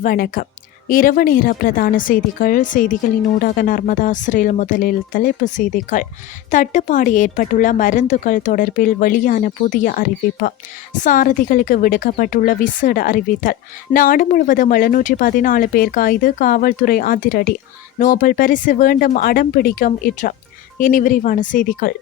வணக்கம். இரவு நேர பிரதான செய்திகள். செய்திகளின் ஊடாக நர்மதா சிறையில் முதலில் தலைப்பு செய்திகள். தட்டுப்பாடு ஏற்பட்டுள்ள மருந்துகள் தொடர்பில் வெளியான புதிய அறிவிப்பு. சாரதிகளுக்கு விடுக்கப்பட்டுள்ள விசேட அறிவித்தல். நாடு முழுவதும் எழுநூற்றி பதினாலு பேர் கைது காவல்துறை அதிரடி. நோபல் பரிசு வேண்டும் அடம் பிடிக்கும் இற்றம். இனி விரிவான செய்திகள்.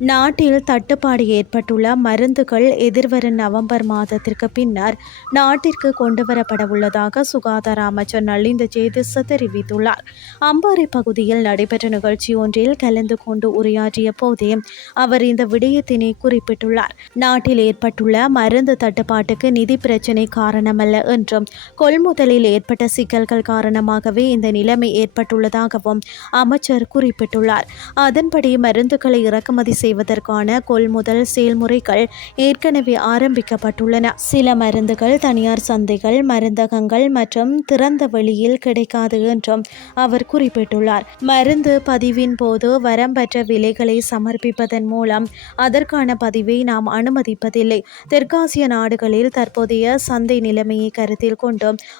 நாட்டில் தட்டுப்பாடு ஏற்பட்டுள்ள மருந்துகள் எதிர்வரும் நவம்பர் மாதத்திற்கு பின்னர் நாட்டிற்கு கொண்டுவரப்பட உள்ளதாக சுகாதார அமைச்சர் நலிந்த ஜேதிச தெரிவித்துள்ளார். அம்பாறை பகுதியில் நடைபெற்ற நிகழ்ச்சி ஒன்றில் கலந்து கொண்டு உரையாற்றிய போதே அவர் இந்த விடயத்தினை குறிப்பிட்டுள்ளார். நாட்டில் ஏற்பட்டுள்ள மருந்து தட்டுப்பாட்டுக்கு நிதி பிரச்சினை காரணமல்ல என்றும் கொள்முதலில் ஏற்பட்ட சிக்கல்கள் காரணமாகவே இந்த நிலைமை ஏற்பட்டுள்ளதாகவும் அமைச்சர் குறிப்பிட்டுள்ளார். அதன்படி மருந்துகளை இறக்குமதி செய்வதற்கான கொள்முதல் செயல்முறைகள் ஏற்கனவே ஆரம்பிக்கப்பட்டுள்ளன. சில மருந்துகள் தனியார் சந்தைகள் மருந்தகங்கள் மற்றும் திறந்த வெளியில் கிடைக்காது என்றும் அவர் குறிப்பிட்டுள்ளார். மருந்து பதிவின் போது வரம்பற்ற விலைகளை சமர்ப்பிப்பதன் மூலம் அதற்கான பதிவை நாம் அனுமதிப்பதில்லை. தெற்காசிய நாடுகளில் தற்போதைய சந்தை நிலைமையை கருத்தில் கொண்டு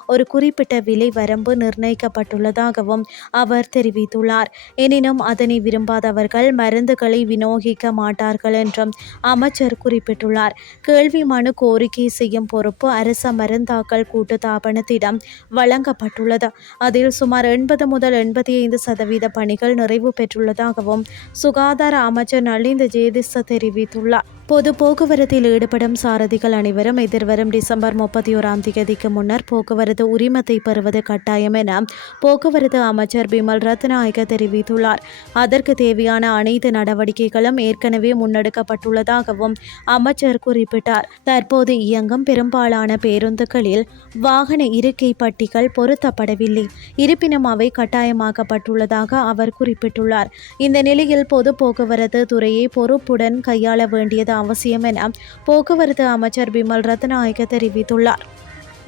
ஒரு குறிப்பிட்ட விலை வரம்பு நிர்ணயிக்கப்பட்டுள்ளதாகவும் அவர் தெரிவித்துள்ளார். எனினும் அதனை விரும்பாதவர்கள் மருந்துகளை விநியோகி அனுமதிக்க மாட்டார்கள் என்றும் அமைச்சர் குறிப்பிட்டுள்ளார். கேள்வி மனு கோரிக்கை செய்யும் பொறுப்பு அரச மருந்தாக்கல் கூட்டு தாபனத்திடம் வழங்கப்பட்டுள்ளது. அதில் சுமார் எண்பது முதல் எண்பத்தி ஐந்து சதவீத பணிகள் நிறைவு பெற்றுள்ளதாகவும் சுகாதார அமைச்சர் நலிந்த ஜேதிச தெரிவித்துள்ளார். பொது போக்குவரத்தில் ஈடுபடும் சாரதிகள் அனைவரும் எதிர்வரும் டிசம்பர் முப்பத்தி ஓராம் தேதிக்கு முன்னர் போக்குவரத்து உரிமத்தை பெறுவது கட்டாயம் என போக்குவரத்து அமைச்சர் பிமல் ரத்நாயக தெரிவித்துள்ளார். அதற்கு தேவையான அனைத்து நடவடிக்கைகளும் ஏற்கனவே முன்னெடுக்கப்பட்டுள்ளதாகவும் அமைச்சர் குறிப்பிட்டார். தற்போது இயங்கும் பெரும்பாலான பேருந்துகளில் வாகன இருக்கை பட்டிகள் பொருத்தப்படவில்லை. இருப்பினும் அவை கட்டாயமாக்கப்பட்டுள்ளதாக அவர் குறிப்பிட்டுள்ளார். இந்த நிலையில் பொது போக்குவரத்து துறையை பொறுப்புடன் கையாள வேண்டியது அவசியம் என போக்குவரத்து அமைச்சர் பிமல் ரத்நாயக்க தெரிவித்துள்ளார்.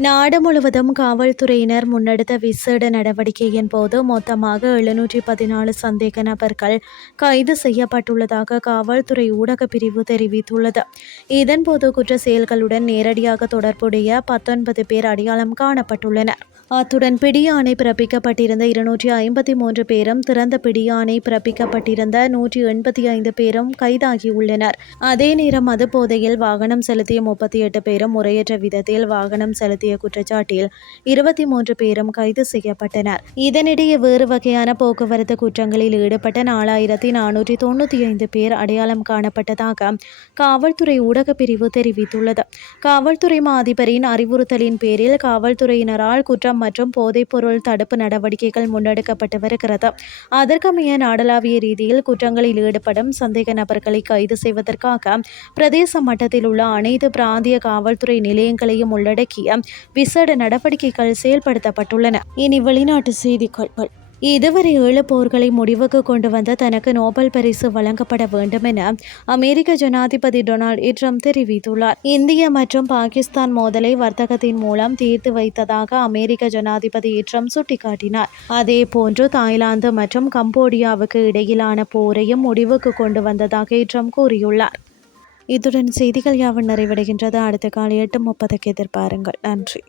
நாடு முழுவதும் காவல்துறையினர் முன்னெடுத்த விசேட நடவடிக்கையின் போது மொத்தமாக எழுநூற்றி பதினாலு சந்தேக நபர்கள் கைது செய்யப்பட்டுள்ளதாக காவல்துறை ஊடக பிரிவு தெரிவித்துள்ளது. இதன்போது குற்ற செயல்களுடன் நேரடியாக தொடர்புடைய பத்தொன்பது பேர் அடையாளம் காணப்பட்டுள்ளனர். அத்துடன் பிடியாணை பிறப்பிக்கப்பட்டிருந்த இருநூற்றி ஐம்பத்தி மூன்று பேரும் திறந்த பிடியாணை பிறப்பிக்கப்பட்டிருந்த நூற்றி எண்பத்தி ஐந்து பேரும் கைதாகியுள்ளனர் அதே நேரம் அது போதையில் வாகனம் செலுத்திய முப்பத்தி எட்டு பேரும் முறையற்ற விதத்தில் வாகனம் செலுத்திய குற்றச்சாட்டில் இருபத்தி மூன்று பேரும் கைது செய்யப்பட்டனர். இதனிடையே வேறு வகையான போக்குவரத்து குற்றங்களில் ஈடுபட்ட நாலாயிரத்தி நானூற்றி தொண்ணூற்றி ஐந்து பேர் அடையாளம் காணப்பட்டதாக காவல்துறை ஊடகப்பிரிவு பிரிவு தெரிவித்துள்ளது. காவல்துறை மாதிபரின் அறிவுறுத்தலின் பேரில் காவல்துறையினரால் குற்றம் மற்றும் போதைப்பொருள் தடுப்பு நடவடிக்கைகள் முன்னெடுக்கப்பட்டு வருகிறது அதற்கமைய நாடளாவிய ரீதியில் குற்றங்களில் ஈடுபடும் சந்தேக நபர்களை கைது செய்வதற்காக பிரதேச மட்டத்தில் உள்ள அனைத்து பிராந்திய காவல்துறை நிலையங்களையும் உள்ளடக்கிய விசேட நடவடிக்கைகள் செயல்படுத்தப்பட்டுள்ளன. இனி வெளிநாட்டு செய்திகள் இதுவரை ஏழு போர்களை முடிவுக்கு கொண்டு வந்த தனக்கு நோபல் பரிசு வழங்கப்பட வேண்டும் என அமெரிக்க ஜனாதிபதி டொனால்ட் ட்ரம்ப் தெரிவித்துள்ளார். இந்திய மற்றும் பாகிஸ்தான் மோதலை வர்த்தகத்தின் மூலம் தீர்த்து வைத்ததாக அமெரிக்க ஜனாதிபதி ட்ரம்ப் சுட்டிக்காட்டினார். அதே போன்று தாய்லாந்து மற்றும் கம்போடியாவுக்கு இடையிலான போரையும் முடிவுக்கு கொண்டு வந்ததாக ட்ரம்ப் கூறியுள்ளார். இத்துடன் செய்திகள் யாவும் நிறைவடைகின்றது. அடுத்த காலை எட்டு முப்பதுக்கு எதிர்பாருங்கள். நன்றி.